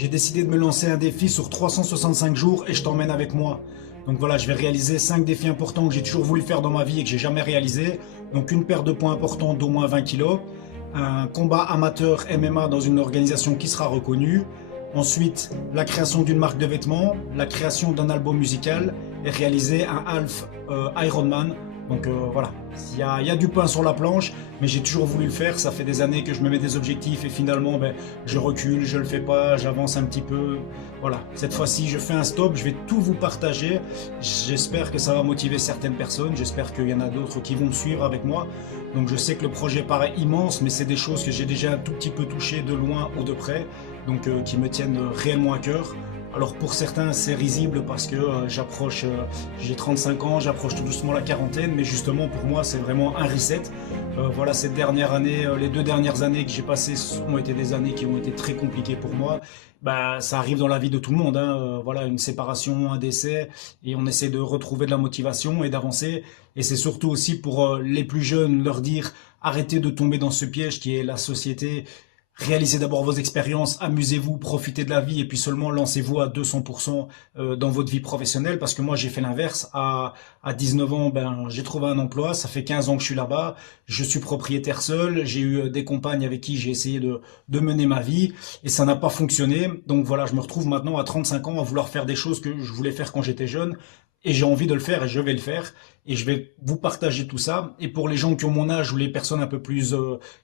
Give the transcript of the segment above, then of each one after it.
J'ai décidé de me lancer un défi sur 365 jours et je t'emmène avec moi. Donc voilà, je vais réaliser 5 défis importants que j'ai toujours voulu faire dans ma vie et que j'ai jamais réalisé. Donc une perte de poids importante d'au moins 20 kilos, un combat amateur MMA dans une organisation qui sera reconnue, ensuite la création d'une marque de vêtements, la création d'un album musical et réaliser un half Ironman. Donc voilà, il y a du pain sur la planche, mais j'ai toujours voulu le faire. Ça fait des années que je me mets des objectifs et finalement je recule, je le fais pas, j'avance un petit peu. Voilà, cette fois-ci je fais un stop, je vais tout vous partager. J'espère que ça va motiver certaines personnes, j'espère qu'il y en a d'autres qui vont me suivre avec moi. Donc je sais que le projet paraît immense, mais c'est des choses que j'ai déjà un tout petit peu touchées de loin ou de près, donc qui me tiennent réellement à cœur. Alors pour certains c'est risible parce que j'ai 35 ans, j'approche tout doucement la quarantaine, mais justement pour moi c'est vraiment un reset. Voilà, cette dernière année, les 2 dernières années que j'ai passées ont été des années qui ont été très compliquées pour moi. Bah, ça arrive dans la vie de tout le monde, hein. Voilà, une séparation, un décès, et on essaie de retrouver de la motivation et d'avancer. Et c'est surtout aussi pour les plus jeunes leur dire arrêtez de tomber dans ce piège qui est la société. Réalisez d'abord vos expériences, amusez-vous, profitez de la vie et puis seulement lancez-vous à 200% dans votre vie professionnelle parce que moi j'ai fait l'inverse. À 19 ans, j'ai trouvé un emploi, ça fait 15 ans que je suis là-bas, je suis propriétaire seul, j'ai eu des compagnes avec qui j'ai essayé de mener ma vie et ça n'a pas fonctionné. Donc voilà, je me retrouve maintenant à 35 ans à vouloir faire des choses que je voulais faire quand j'étais jeune et j'ai envie de le faire et je vais le faire et je vais vous partager tout ça. Et pour les gens qui ont mon âge ou les personnes un peu plus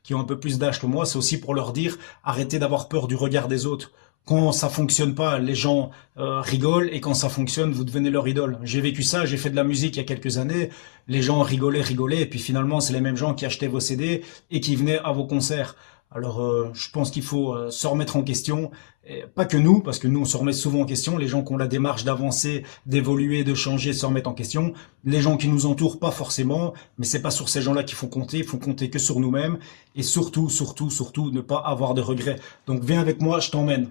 qui ont un peu plus d'âge que moi, c'est aussi pour leur dire arrêtez d'avoir peur du regard des autres. Quand ça fonctionne pas, les gens rigolent et quand ça fonctionne, vous devenez leur idole. J'ai vécu ça, j'ai fait de la musique il y a quelques années, les gens rigolaient et puis finalement c'est les mêmes gens qui achetaient vos CD et qui venaient à vos concerts. Alors je pense qu'il faut se remettre en question, et pas que nous, parce que nous on se remet souvent en question, les gens qui ont la démarche d'avancer, d'évoluer, de changer se remettent en question, les gens qui nous entourent pas forcément, mais c'est pas sur ces gens-là qu'il faut compter, il faut compter que sur nous-mêmes, et surtout, surtout, surtout, ne pas avoir de regrets. Donc viens avec moi, je t'emmène.